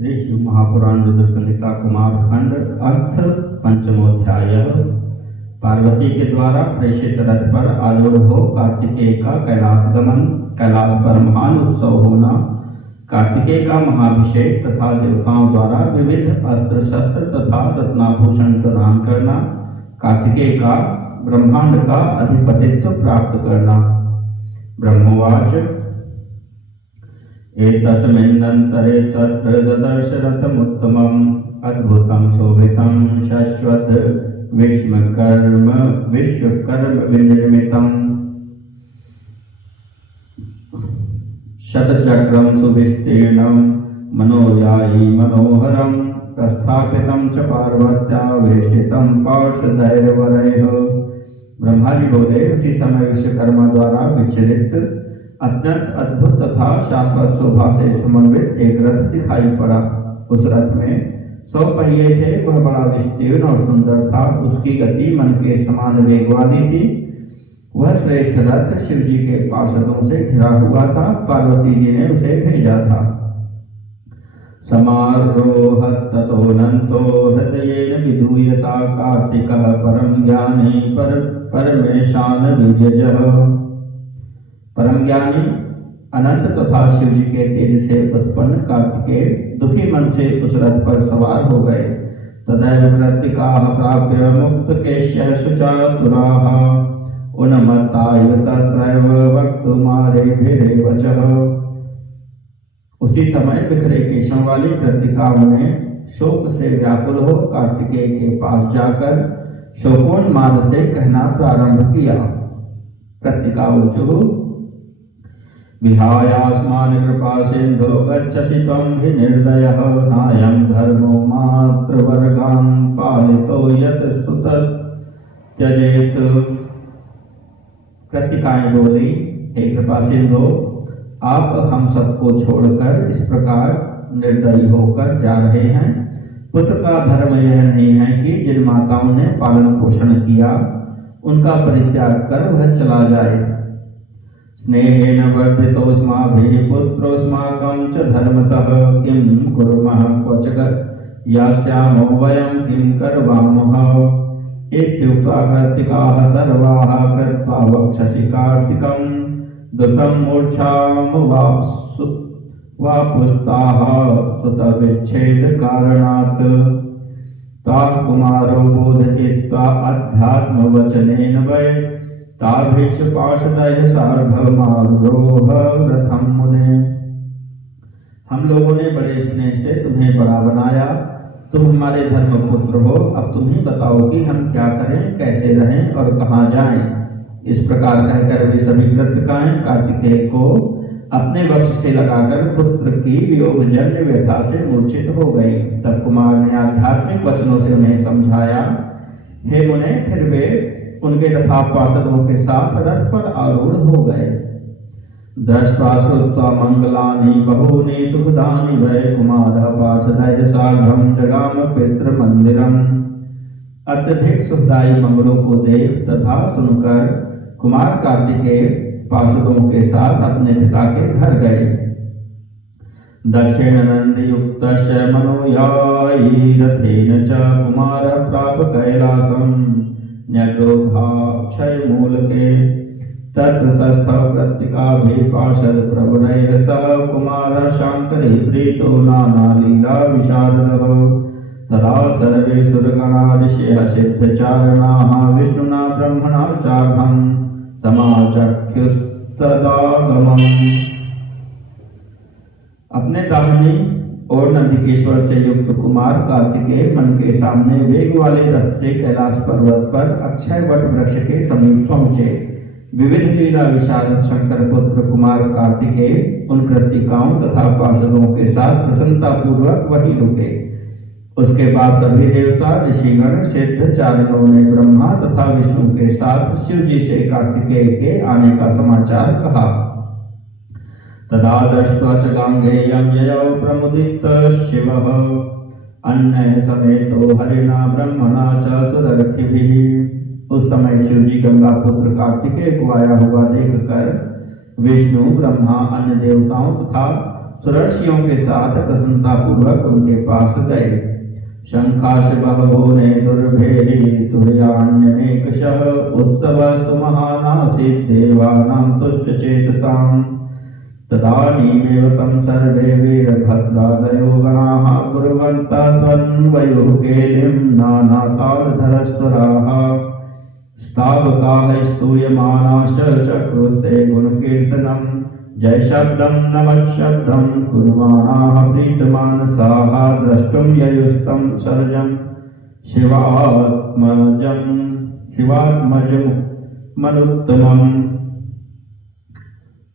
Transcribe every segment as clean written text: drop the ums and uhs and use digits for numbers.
श्री शिव महापुराण रुद्र संहिता कुमार खंड अर्थ पंचमोध्याय। पार्वती के द्वारा प्रेषित रथ पर आरूढ़ हो कार्तिकेय का कैलाश गमन, कैलाश पर महान उत्सव होना, कार्तिकेय का महाभिषेक तथा देवताओं द्वारा विविध अस्त्र शस्त्र तथा रत्नाभूषण प्रदान करना, कार्तिकेय का ब्रह्मांड का अधिपतित्व प्राप्त करना। ब्रह्मवाच एतस्मिन्नन्तरे तत्र ददर्श रथमुत्तमम् अद्भुतं शोभितं शाश्वत विश्वकर्म विनिर्मितम् शतचक्रं सुविस्तीर्णं मनोयायी मनोहरं प्रस्थापितं च पार्वत्या वेष्टितं पार्श्वदैर्वरैः। ब्रह्मा जी बोले, उसी समय विश्वकर्मा द्वारा विचलित अत्यंत अद्भुत तथा शाश्वत शोभा से समन्वित एक रथ दिखाई पड़ा। उस रथ में 100 पहिए थे। वह बड़ा विस्तीर्ण और सुंदर था। उसकी गति मन के समान वेग वाली थी। वह श्रेष्ठ रथ शिव जी के पार्षदों से घिरा हुआ था। पार्वती जी ने उसे भेजा था। समारोह ततोऽनन्तो हृदयेन विधूयता कार्तिकः परम ज्ञानी परमेशान वीर्यजः। परम ज्ञानी अनंत तथा शिव जी के तेज से उत्पन्न कार्तिकेय दुखी मन से उस रथ पर सवार हो गए। तदैव कृत्तिकाः प्राप्य मुक्त केश्य शुचातुराः उन्मत्ताय तत्रैव वक्तुमारेभिरेव वचः। उसी समय बिखरे केशों वाली कृत्तिकाओं ने शोक से व्याकुल हो कार्तिकेय के पास जाकर शोकोन्माद से कहना प्रारंभ किया। कृत्तिकावचुः विहायास्मान् कृपा सिन्धो गच्छसि त्वं हि निर्दयः नायं धर्मो मातृवर्गान् पालितो यत् सुतः त्यजेत। कृत्तिकाएं बोली, हे कृपा सिंधु, आप हम सबको छोड़कर इस प्रकार निर्दयी होकर जा रहे हैं। पुत्र का धर्म यह नहीं है कि जिन माताओं ने पालन पोषण किया उनका परित्याग कर वह चला जाए। स्नेहेन वर्धितोऽस्माभिः पुत्रोऽस्माकं च धर्मतः किं कुर्मः क्वच यास्यामो वयं किं कर्वामः। इत्युक्त्वा कृत्तिकाः सर्वाः कृत्वा वक्षसि कार्तिकं दुतं मूर्छामुवापुस्ताः सुतविच्छेदकारणात्। ताः कुमारो बोधयित्वा अध्यात्मवचनेन वै ताभिश्च पार्षदैः सार्धमारोह रथं मुने। हम लोगों ने बड़े स्नेह से तुम्हें बड़ा बनाया। तुम हमारे धर्मपुत्र हो। अब तुम ही बताओ कि हम क्या करें, कैसे रहें और कहाँ जाएं। इस प्रकार कहकर वे सभी कृत्तिकाएं कार्तिकेय को अपने वश से लगाकर पुत्र की वियोगजन्य व्यथा से मूर्छित हो गई। तब कुमार ने आध्यात्मिक वचनों से उन्हें समझाया। हे मुने, फिर वे उनके तथा पार्षदों के साथ रथ पर आरूढ़ हो गए। दृष्ट्वा श्रुत्वा मंगलानि बहूनि सुखदानि वै कुमारः पार्षदैः सार्धं जगाम पितृमंदिरम्। अत्यधिक सुखदायी मंगलों को देख तथा सुनकर कुमार कार्तिकेय पार्षदों के साथ अपने पिता के घर गए। दक्षिण नंदयुक्तस्य मनोयायी रथेन च कुमारः प्राप कैलासम् न्यग्रोधाक्षयमूलके तत्र तस्थौ कृत्तिकाभिः पार्षदप्रवरैः सह कुमारः शाङ्करी प्रीतो नानालीला विशारदः। तदा सर्वे सुरगणा ऋषयः सिद्धचारणाः विष्णुना ब्रह्मणा सार्धं समाचख्युस्तदागमम्। अपने दाहिनी और नंदिकेश्वर से युक्त कुमार कार्तिकेय मन के सामने वेग वाले रथ से कैलाश पर्वत पर अक्षय वट वृक्ष के समीप पहुंचे। विविध लीला विशारद शंकर पुत्र कुमार कार्तिकेय उन कृत्तिकाओं तथा पार्षदों के साथ प्रसन्नता पूर्वक वहीं रुके। उसके बाद सभी देवता ऋषिगण सिद्ध चारणों ने ब्रह्मा तथा विष्णु के साथ शिव जी से कार्तिकेय के आने का समाचार कहा। तदा दृष्ट्वा च गांगेयं ययौ प्रमुदितः शिवः अन्यः समेतो हरिणा ब्रह्मणा च सुरर्षिभिः। उस समय शिव जी गंगा पुत्र कार्तिकेय को आया हुआ देखकर विष्णु, ब्रह्मा, अन्य देवताओं तथा सुरर्षियों के साथ प्रसन्नता पूर्वक उनके पास गए। शंखाश बहवो ने दुर्भेरी तुर्यान्यनेकशः उत्सव सुमहानासीत् देवानां तुष्टचेतसाम्। तदानीमेव तं सर्वे वीरभद्रादयो गणाः कुर्वन्तः स्वन्वयोः केलिं नानातालधरस्वराः। स्तावकाः स्तूयमानाश्च चक्रुस्ते गुणकीर्तनं जय शब्दं नमः कुर्वाणाः प्रीतमानसाः द्रष्टुं ययुस्तं सर्जं शिवात्मजं मनुत्तमम्।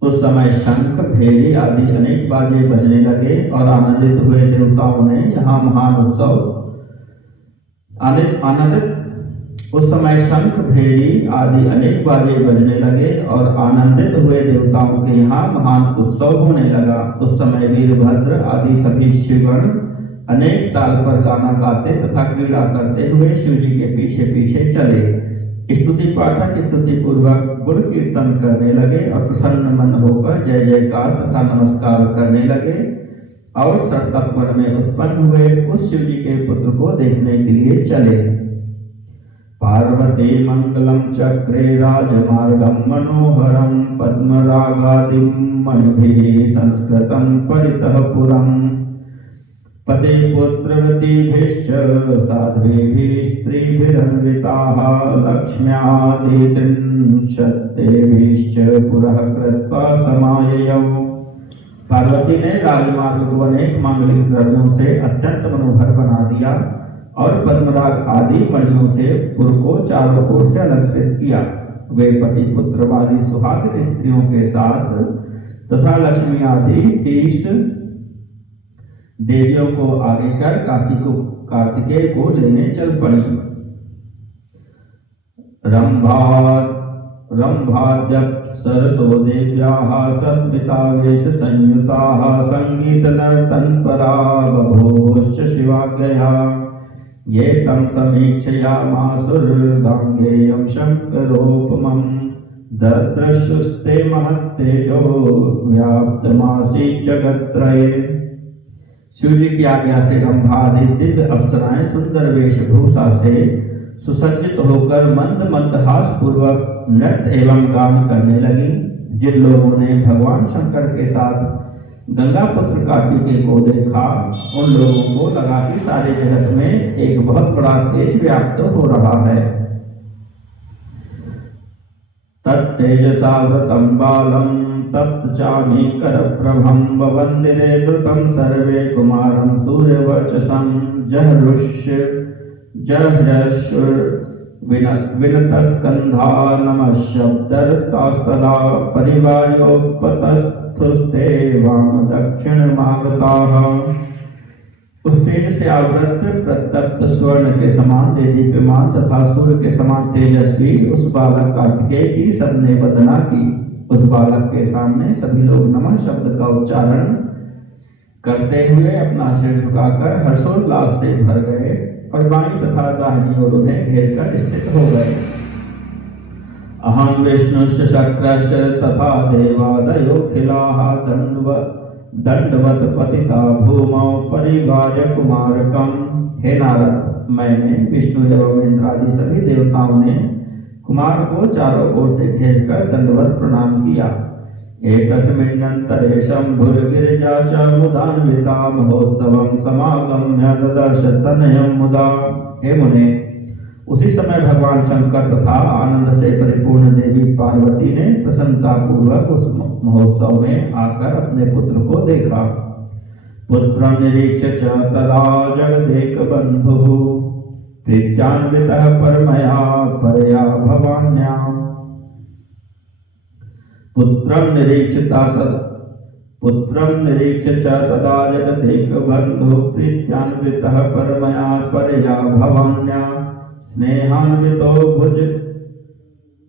उस समय शंख भेरी आदि अनेक बाजे बजने लगे और आनंदित हुए देवताओं ने यहाँ महान उत्सव आनंदित उस समय शंख भेरी आदि अनेक बाजे बजने लगे और आनंदित हुए देवताओं के यहाँ महान उत्सव होने लगा। उस समय वीरभद्र आदि सभी शिवगण अनेक ताल पर गाना गाते तथा क्रीड़ा करते हुए शिव जी के पीछे पीछे चले। स्तुति पाठक स्तुति पूर्वक गुण कीर्तन करने लगे और प्रसन्न मन होकर जय जयकार तथा नमस्कार करने लगे और सरतप वन में उत्पन्न हुए उस शिव जी के पुत्र को देखने के लिए चले। पार्वती मंगलम चक्रे राजमार्गम मनोहरम पद्मरागादिं मणिभिः संस्कृतं परितः पुरम्। पते पुत्रवतीभिश्च साध्वीभिः स्त्रीभिरन्विताः लक्ष्म्यादित्रिंशत्तेभिश्च पुरः कृत्वा समाययौ। पार्वती ने राजमार्ग को अनेक मांगलिक द्रव्यों से अत्यंत मनोहर बना दिया और पद्मराग आदि मणियों से पुर को चारों ओर से अलंकृत किया। वे पति पुत्रवादी सुहागिन स्त्रियों के साथ तथा लक्ष्मी आदि 30 देवियों को आगे कर कार्तिकेय को लेने चल पड़ी। रंभाद्यप सरसो देव्याः सस्मिता वेश संयुताः संगीत नर्तन परा बभूवश्च शिवाज्ञया। ये तं समीक्षयामासुर्गाङ्गेयं शङ्करोपमं ददृशुस्ते महत्तेजो व्याप्तमासीत् जगत्त्रये। शिव जी की आज्ञा से रंभादि दिव्य अप्सराएं सुंदर वेशभूषा से सुसज्जित होकर मंद मंद हास पूर्वक नृत्य एवं गान करने लगी। जिन लोगों ने भगवान शंकर के साथ गंगा पुत्र कार्तिकेय को देखा उन लोगों को लगा कि सारे जगत में एक बहुत बड़ा तेज व्याप्त हो रहा है। तत्तेजसावृतं बालं तप्तचामीकर प्रभं ववन्दिरे द्रुतं सर्वे कुमारं सूर्यवर्चसं विनतस्कन्धा नमः शब्दर्तास्तदा परिवायोपतस्थुस्ते वाम दक्षिण मागताः। उस तेज से आवृत प्रतप्त स्वर्ण के समान देदीप्यमान तथा सूर्य के समान तेजस्वी उस बालक कार्तिकेय की सबने वंदना की। उस बालक के सामने सभी लोग नमः शब्द का उच्चारण करते हुए अपना सिर झुकाकर हर्षोल्लास से भर गए और बाणी तथा दाहिनी ओर उन्हें घेर कर स्थित हो गए। अहं विष्णुश्च शक्रश्च तथा देवादयोऽखिलाः दंडवत पतिता भूमौ परिवार्य कुमारकम्। हे नारद, मैंने विष्णु एवं इंद्र आदि सभी देवताओं ने कुमार को चारों ओर से घेर कर दंडवत प्रणाम किया। एकस्मिन्नन्तरे शम्भुर्गिरिजा च मुदान्विता महोत्सवं समागम्य ददर्श तनयं मुदा। हे मुने, उसी समय भगवान शंकर तथा आनंद से परिपूर्ण देवी पार्वती ने प्रसन्नता पूर्वक उस महोत्सव में आकर अपने पुत्र को देखा। पुत्रं निरीक्ष्य च तदा जगदेक बन्धुः प्रीत्यान्वितः परमया परया भवान्या। पुत्रं निरीक्ष्य च तदा जगदेक बन्धुः प्रीत्यान्वितः परमया परया भवान्या। स्नेहान्वितो भुज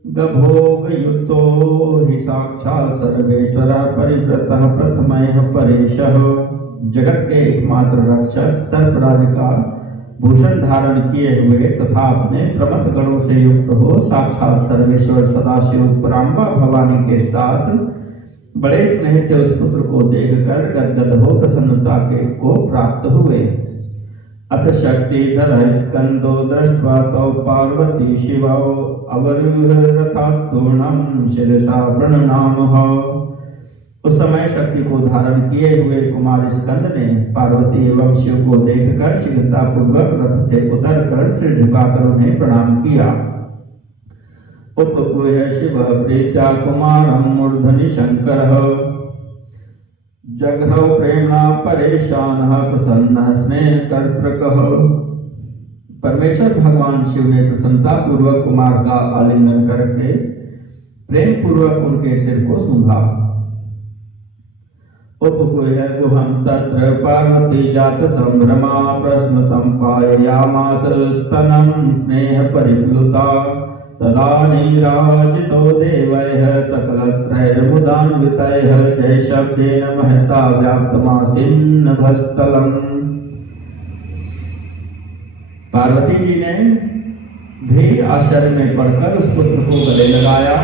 गभोगयुक्तो हि साक्षात् सर्वेश्वर परिव्रतः प्रथमैः परेशः। जगत के एकमात्र रक्षक सर्पराज का भूषण धारण किए हुए तथा अपने प्रमथ गणों से युक्त हो साक्षात सर्वेश्वर सदाशिव पराम्बा भवानी के साथ बड़े स्नेह से उस पुत्र को देखकर गदगद हो प्रसन्नता के को प्राप्त हुए। अथ शक्तिधर स्कंदो दृष्ट्वा तौ पार्वती शिवौ अवरुह रथात्तूर्णं शिरसा प्रणनामः। उस समय शक्ति को धारण किए हुए कुमार स्कंद ने पार्वती एवं शिव को देखकर शीघ्रता पूर्वक रथ से उतरकर सिर झुकाकर उन्हें प्रणाम किया। उपगुह्य शिव प्रीत्या कुमारं मूर्धनि शंकरः जघ्रौ प्रेम्णा परेशानः प्रसन्नः स्नेहकर्तृकः। परमेश्वर भगवान शिव ने प्रसन्नता पूर्वक कुमार का आलिंगन करके प्रेम पूर्वक उनके सिर को सूंघा। उपगुह्य गुहं तत्र पार्वती जात संभ्रमा प्रश्न संपायामास स्तनं स्नेह परिप्लुता। तदा नीराजितो देवैः सकलत्रैर्मुदान्वितैः जय शब्देन महता व्याप्तमासीन्नभस्थलम्। पार्वती जी ने भी आश्चर्य में पड़कर उस पुत्र को गले लगाया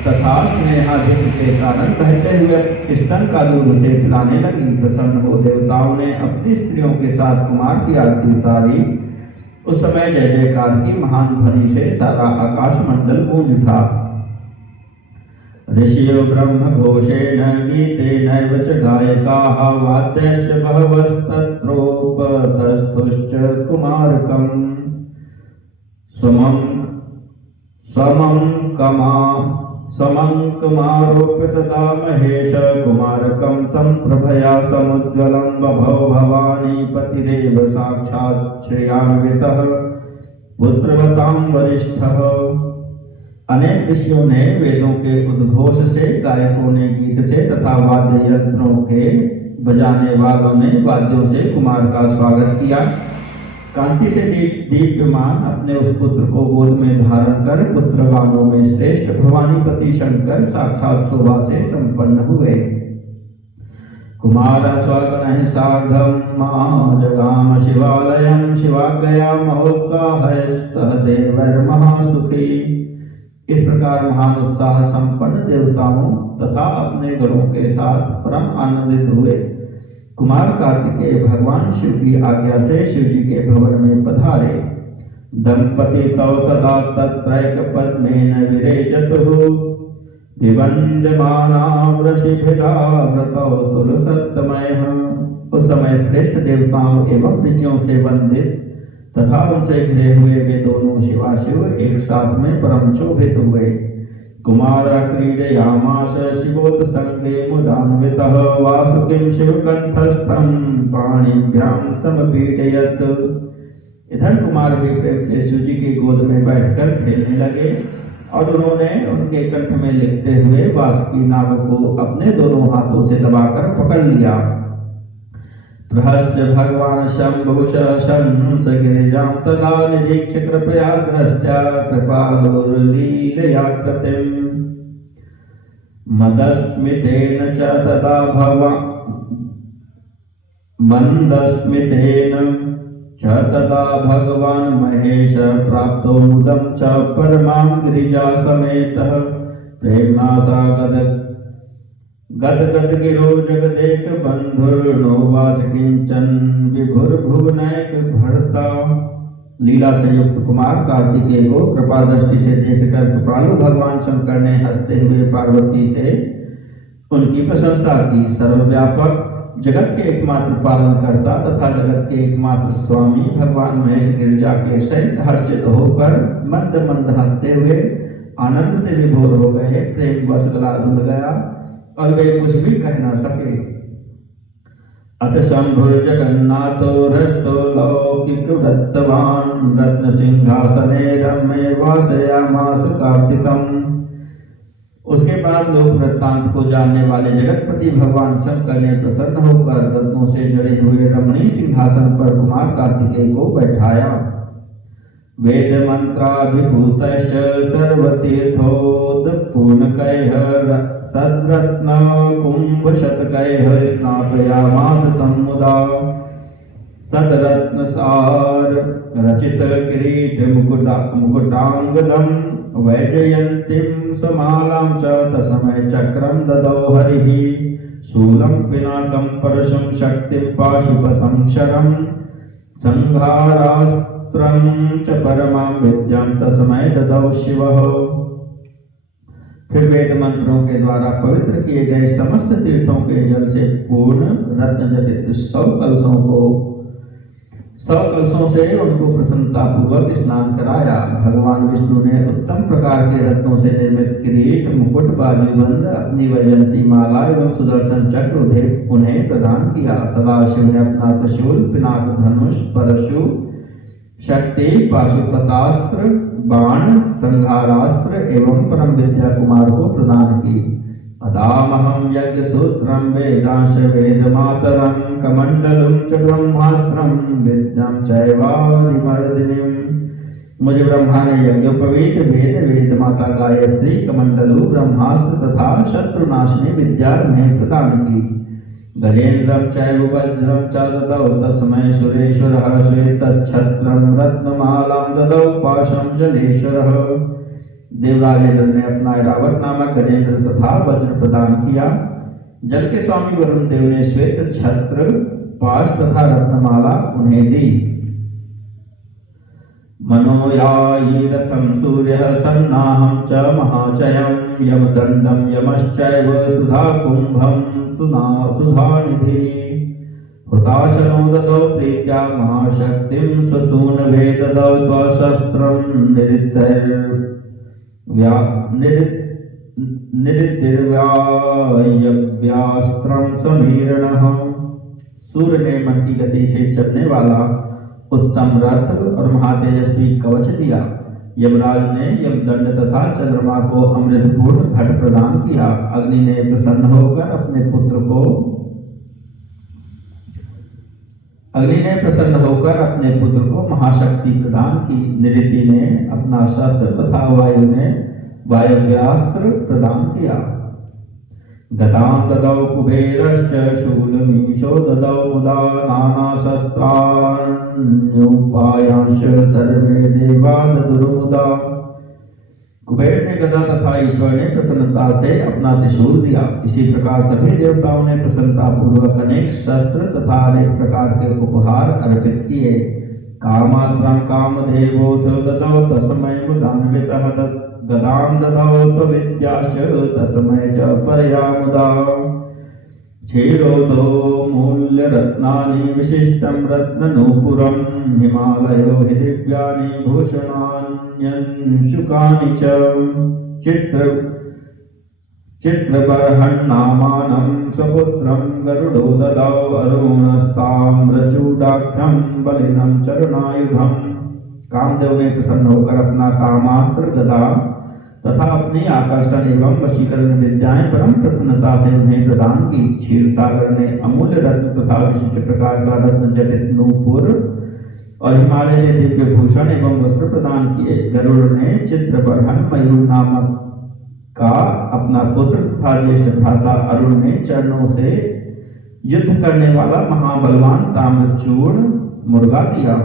तथा स्नेहाधिक के कारण बहते हुए स्तन का दूध उसे पिलाने लगी। प्रसन्न हो देवताओं ने अपनी स्त्रियों के साथ कुमार की आरती उतारी। उस समय जय जयकार की महान ध्वनि से सारा आकाश मंडल गूंज उठा। ऋषियो ब्रह्म घोषेण गीतेनैव च गायकाः वाद्यश्च बहवस्तत्रोपतस्तुश्च कुमारकम् समङ्कमारोप्य तदा महेश कुमारकं तं प्रभया समुज्ज्वलं बभौ भवानी पतिरेव साक्षात् श्रेयान्वितः पुत्रवतां वरिष्ठः। अनेक ऋषियों ने वेदों के उद्घोष से, गायकों ने गीत से तथा वाद्य यंत्रों के बजाने वालों ने वाद्यों से कुमार का स्वागत किया। कांति से दीप्यमान अपने उस पुत्र को गोद में धारण कर पुत्रवानों में श्रेष्ठ भवानीपति शंकर साक्षात शोभा से संपन्न हुए। कुमार स्वगणैः सार्धं जगाम शिवालयं शिवाज्ञया महोत्साहैः सह देवैर्महासुखी। इस प्रकार महान उत्साह संपन्न देवताओं तथा अपने गणों के साथ परम आनंदित हुए। कुमार कार्तिकेय भगवान शिव की आज्ञा से शिव जी के भवन में पधारे। दंपति तौ तदा तत्रैक पद्मेन विरेजतुः विवन्द्यमानां ऋषिभिरावृतौ सुरसत्तमयः। उस समय श्रेष्ठ देवताओं एवं ऋषियों से वंदित तथा उनसे घिरे हुए वे दोनों शिवाशिव एक साथ में परम शोभित हुए। कुमार क्रीडयामास शिवोत्संगे मुदान्वितः वासुकिं शिवकण्ठस्थं पाणिभ्यां समपीडयत्। इधर कुमार भी प्रेम से शिव जी की गोद में बैठकर खेलने लगे और उन्होंने उनके कंठ में लिखते हुए वासुकी नाग को अपने दोनों हाथों से दबाकर पकड़ लिया। प्रहस्य भगवान शंभुशंस गिरिजां तदा निरीक्ष्य कृपया दृष्ट्या कृपालुर्लीलया कृतिम्। मन्दस्मितेन च तदा भगवान् महेश प्राप्तो मुदं च परमां गिरिजा समेतः प्रेम्णा सा गद गिरो जगदेक बंधुर्नो वास किंचन विभुर्भुवनैक भरता। लीला से युक्त कुमार कार्तिकेय को कृपा दृष्टि से देखकर कृपालु भगवान शंकर ने हंसते हुए पार्वती से उनकी प्रशंसा की। सर्वव्यापक जगत के एकमात्र पालन करता तथा जगत के एकमात्र स्वामी भगवान महेश गिरिजा के सहित हर्षित होकर मंद मंद हंसते हुए आनंद से विभोर हो गए। प्रेम वश गला धुल गया और वे कुछ भी कह न सके। अथ शंभुर्जगन्नाथो हृष्टो लौकिकवृत्तवान् रत्न सिंहासने रम्ये वासयामास कार्तिकम्। उसके बाद लोक वृत्तांत को जानने वाले जगतपति भगवान शंकर ने प्रसन्न होकर रत्नों से जड़े हुए रमणीय सिंहासन पर कुमार कार्तिकेय को बैठाया। वेद मंत्राभिभूतश्च सर्वतीर्थोदपूर्णकैः सद्रत्न कुंभ शतकैः स्नापयामास तन्मुदा। सदरत्न सार रचित किरीट मुकुटांगदं वैजयन्तीं समालां च तस्मै चक्रं ददौ हरिः शूलं पिनाकं परशुं शक्तिं पाशुपतं शरं संहारास्त्रं च परमां विद्यां तस्मै ददौ शिवः। फिर वेद मंत्रों के द्वारा पवित्र किए गए समस्त तीर्थों के जल से पूर्ण रत्न जटित 100 कलशों से उनको प्रसन्नता पूर्वक स्नान कराया। भगवान विष्णु ने उत्तम प्रकार के रत्नों से निर्मित किरीट, मुकुट, बाजूबंद, अपनी वैजयंती माला एवं सुदर्शन चक्र उन्हें प्रदान किया। सदाशिव ने अपना त्रिशूल, पिनाक, धनुष, परशु, शक्ति, पाशुपतास्त्र, बाण, संहारास्त्र एवं परम विद्या कुमार को प्रदान की। अदामहं यज्ञसूत्रं वेदांश वेदमातरं कमंडलुं च ब्रह्मास्त्रं विद्यां चैवारिमर्दिनीं। मुझे ब्रह्मा ने यज्ञोपवीत वेद माता गायत्री, कमंडलु, ब्रह्मास्त्र तथा शत्रुनाशिनी विद्या उन्हें प्रदान की। गजेन्द्रं चैव वज्रं च ददौ तस्मै सुरेश्वरः श्वेतच्छत्रं रत्नमालां ददौ पाशं जलेश्वरः। देवराजेंद्र ने अपना ऐरावत नामक गजेंद्र तथा वज्र प्रदान किया। जल के स्वामी वरुण देव ने श्वेत छत्र, पाश तथा रत्नमाला उन्हें दी। मनोयायी रथं सूर्यः सन्नाहं च महाचयं यमदण्डं यमश्चैव सुधाकुम्भं सुधानिधि। हुताशनो ददौ प्रीत्या महाशक्तिं स्वसूनवे ददौ स्वशस्त्रं निरितिर्व्यायव्यास्त्रं समीरणः। सूर्य ने मन की गति से चलने वाला उत्तम रथ और महातेजस्वी कवच दिया। यमराज ने यमदंड तथा चंद्रमा को अमृतपूर्ण घट प्रदान किया। अग्नि ने प्रसन्न होकर अपने पुत्र को महाशक्ति प्रदान की। निरिति ने अपना शस्त्र तथा वायु ने वायव्यास्त्र प्रदान किया। गदां ददौ कुबेरश्च शूलमीशो ददौ मुदा नानाशस्त्राण्युपायांश सर्वे देवा ददुर्मुदा। कुबेर ने गदा तथा ईश्वर ने प्रसन्नता से अपना त्रिशूल दिया। इसी प्रकार सभी देवताओं ने प्रसन्नता पूर्वक अनेक शस्त्र तथा अनेक प्रकार के उपहार अर्पित किए। कामास्त्रं कामदेवोऽथ ददौ तस्मै मुदान्वितः गदां ददौ स्वविद्याश्च तस्मै च परया मुदा। क्षीरोदो मूल्यरत्नानि विशिष्टं रत्ननूपुरं हिमालयो हि दिव्यानि भूषणान्यंशुकानि च। चित्रबर्हन्नामानं स्वपुत्रं गरुडो ददौ अरुणस्ताम्रचूडाख्यं बलिनं चरणायुधम्। कामदेव ने प्रसन्न होकर अपना कामास्त्र, गदा तथा अपनी आकर्षण एवं वशीकरण विद्याएं परम प्रसन्नता से उन्हें प्रदान की। क्षीरसागर ने अमूल्य रत्न तथा विशिष्ट प्रकार का रत्न जटित नूपुर और हिमालय ने दिव्य भूषण एवं वस्त्र प्रदान किए। गरुड़ ने चित्रबर्हन मयूर नामक का अपना पुत्र तथा ज्येष्ठ भ्राता अरुण ने चरणों से युद्ध करने वाला महाबलवान ताम्रचूर्ण मुर्गा दिया।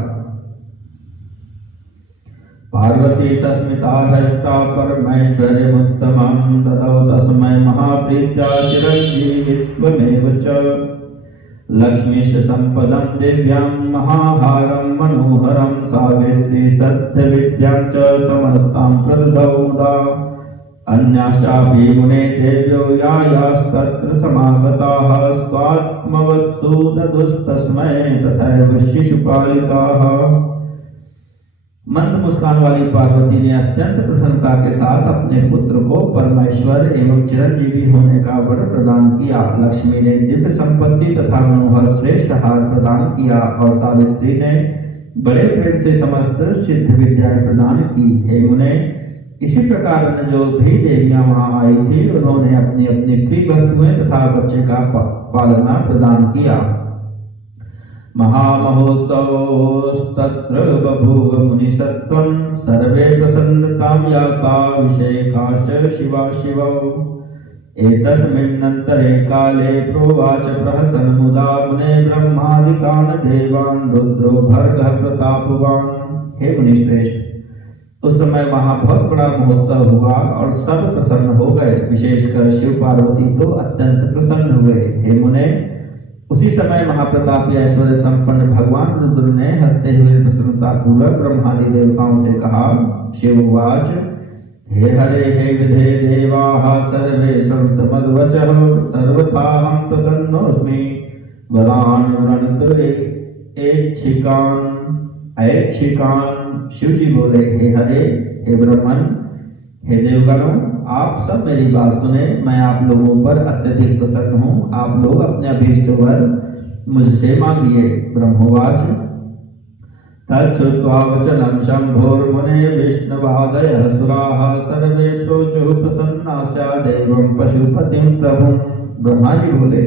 पार्वती सस्मिता हष्टा परमैश्वर्यमुत्तमं ददौ तस्मै महाप्रीत्या चिरञ्जीवित्वमेव च। लक्ष्मीश्च सम्पदं दिव्यां महाहारं मनोहरं सावित्री सत्यविद्यां च समस्तां प्रददौ मुदा। अन्याश्चापि मुने देव्यो यायास्तत्र समागताः स्वात्मवत्सु ददुस्तस्मै तथैव शिशुपालिकाः। मंद मुस्कान वाली पार्वती ने अत्यंत प्रसन्नता के साथ अपने पुत्र को परमेश्वर एवं चिरंजीवी होने का वर प्रदान किया। लक्ष्मी ने दिव्य संपत्ति तथा मनोहर श्रेष्ठ हार प्रदान किया और सावित्री ने बड़े प्रेम से समस्त सिद्ध विद्याएं प्रदान की। हे मुने, इसी प्रकार जो भी देवियां वहां आई थी उन्होंने अपनी अपनी प्रिय वस्तुएं तथा बच्चे का पालना प्रदान किया। महामहोत्सवस्तत्र बभूव मुनिसत्त्वं सर्वे प्रसन्नतां याता विषेकाश्च शिवा शिवौ। एतस्मिन्नन्तरे काले प्रोवाच प्रहसन् मुदा मुने ब्रह्मादिकान् देवान् रुद्रो भर्गः प्रतापवान्। हे मुनिश्रेष्ठ, उस समय वहां बहुत बड़ा महोत्सव हुआ और सब प्रसन्न हो गए, विशेषकर शिव पार्वती तो अत्यंत प्रसन्न हुए। हे मुने, उसी समय महाप्रतापी ऐश्वर्य संपन्न भगवान रुद्र ने हंसते हुए प्रसन्नता पूर्वक ब्रह्मादि देवताओं से कहा। शिववाच, हे हरे हे विधे देवाः सर्वे संतमद्वचः सर्वथा हम प्रसन्नोऽस्मि वरान् वृणन्तु ऐच्छिकान्। शिव जी बोले, हे हरे हे ब्रह्मन हे देवगणों, आप सब मेरी बात सुने, मैं आप लोगों पर अत्यधिक प्रसन्न हूँ। आप लोग अपने अभीष्ट वर मुझसे मांगिए। ब्रह्मवाच, तच्छ्रुत्वा वचनं शम्भोर्मुने विष्णवादयः सुराः सर्वे प्रोचुः प्रसन्नास्या देवं पशुपतिं प्रभुं। ब्रह्मा जी बोले,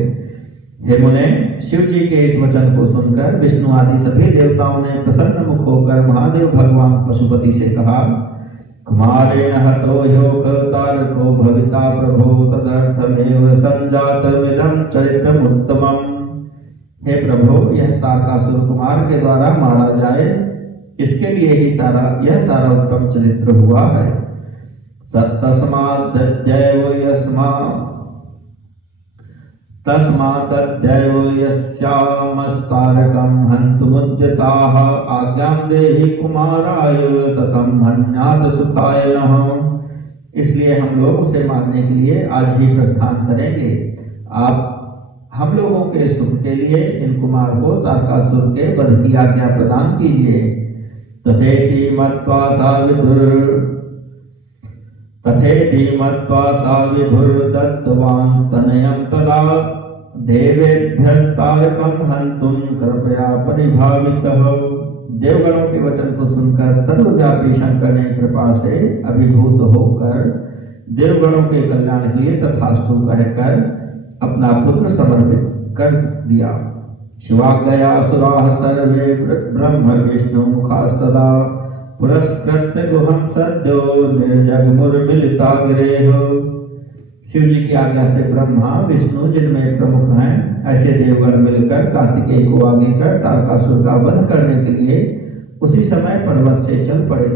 हे मुने, शिव जी के इस वचन को सुनकर विष्णु आदि सभी देवताओं ने प्रसन्न मुख होकर महादेव भगवान पशुपति से कहा। कुमारेण हतो ह्योक तारको भविता प्रभो तदर्थमेव संजातमिदं चरित्रमुत्तमम्। हे प्रभु, यह तारकासुर कुमार के द्वारा मारा जाए, इसके लिए ही यह सारा उत्तम चरित्र हुआ है। तस्मात्तद्दैवो यस्यामस्तारकं हन्तुमुद्यताः आज्ञां देहि कुमाराय ततं हन्यात् सुखाय नः। इसलिए हम लोग उसे मारने के लिए आज ही प्रस्थान करेंगे। आप हम लोगों के सुख के लिए इन कुमार को तारकासुर के वध की आज्ञा प्रदान कीजिए। तथेति मत्वा सा विभुर्दत्तवांस्तनयं तदा देवेभ्यस्तारकं हन्तुं कृपया परिभावितः। देवगणों के वचन को सुनकर सर्वव्यापी शंकर ने कृपा से अभिभूत होकर देवगणों के कल्याण के लिए तथास्तु कहकर अपना पुत्र समर्पित कर दिया। शिवाज्ञया असुराः सर्वे ब्रह्म विष्णु मुखास्तदा पुरस्कृत्य गुहं सद्यो निर्जगमुर्मिलिता गिरेः। शिव जी की आज्ञा से ब्रह्मा विष्णु जिनमें प्रमुख हैं ऐसे देवगण मिलकर कार्तिकेय को आगे कर तारकासुर का वध करने के लिए उसी समय पर्वत से चल पड़े।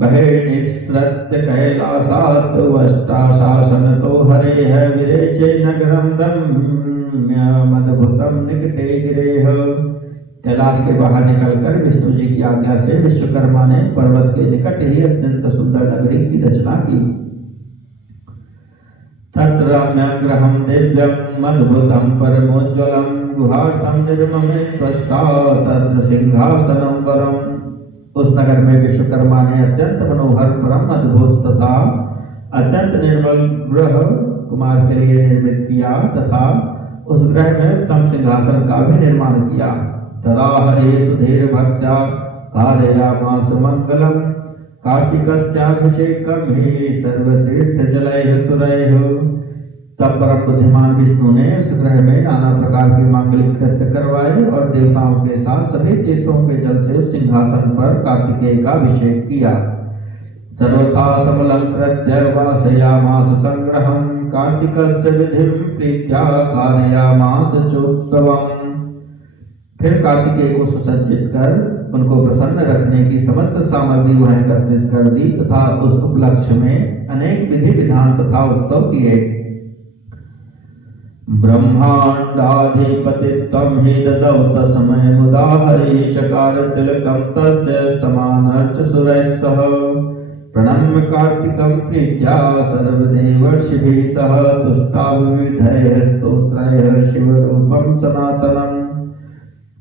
बहिर्निस्सृत्य कैलासात् वष्टाशासन तो हरे है विरेचे नगरम दम्यमद्भुतं निकटे गिरेह। कैलाश के बाहर निकलकर विष्णु जी की आज्ञा से विश्वकर्मा ने पर्वत के निकट ही अत्यंत सुंदर नगरी की रचना की। तत्र रम्यं गृहं दिव्यम् अद्भुतं परमोज्ज्वलं गुहार्थं निर्ममे त्वष्टा तत्र सिंहासनं वरम्। उस नगर में विश्वकर्मा ने अत्यंत मनोहर परम अद्भुत तथा अत्यंत निर्मल गृह कुमार के लिए निर्मित किया तथा उस ग्रह में उत्तम सिंहासन का भी निर्माण किया। तदा हरे सुधीर भक्त्या कारयामास मंगलम कार्तिकस्याभिषेकं हि सर्वतीर्थजलैः सुरैः। तब परम बुद्धिमान विष्णु ने उस ग्रह में नाना प्रकार के मांगलिक कृत्य करवाए और देवताओं के साथ सभी तीर्थों के जल से उस सिंहासन पर कार्तिकेय का अभिषेक किया। सर्वथा समलंकृत्य वासयामास संग्रहं कार्तिकस्य विधिं प्रीत्या कारयामास चोत्सवम्। फिर कार्तिकेय को सुसज्जित कर उनको प्रसन्न रखने की समस्त सामग्री वह एकत्रित कर दी तथा उस उपलक्ष्य में अनेक विधि विधान तथा उत्सव किए। ब्रह्मांडाधिपतित्वं हि ददौ तस्मै मुदा हरि चकार तिलकं तस्य समानश्च सुरैः सह। प्रणम्य कार्तिकं प्रीत्या सर्वदेवर्षिभिः सह तुष्टा विविधैः स्तोत्रैः शिवरूपं सनातनम्।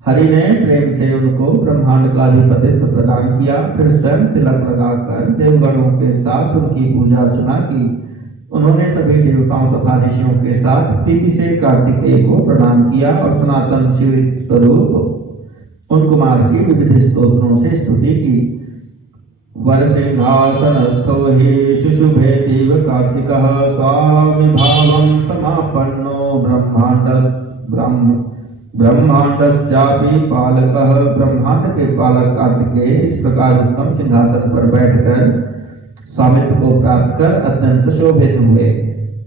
हरि ने प्रेम से उनको ब्रह्मांड का अधिपतित्व प्रदान किया। फिर स्वयं तिलक लगाकर देवगणों के साथ उनकी पूजा अर्चना की। उन्होंने सभी देवताओं तथा ऋषियों के साथ प्रीति से कार्तिकेय को प्रणाम किया और सनातन शिव स्वरूप उन कुमार की विविध स्तोत्रों से स्तुति की। वरसिंहासनस्थो हि शुशुभेतीव कार्तिकः स्वामिभावं समापन्नो ब्रह्मांडस्यापि पालकः। ब्रह्मांड के पालक कार्तिकेय इस प्रकार उत्तम सिंहासन पर बैठकर स्वामित्व को प्राप्त कर अत्यंत शोभित हुए।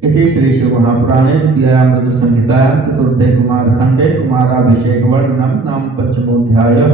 इति श्री शिव महापुराणे द्वितीयामृत संहितायां चतुर्थे कुमार खंडे कुमाराभिषेक वर्णनम नाम पंचमोऽध्यायः।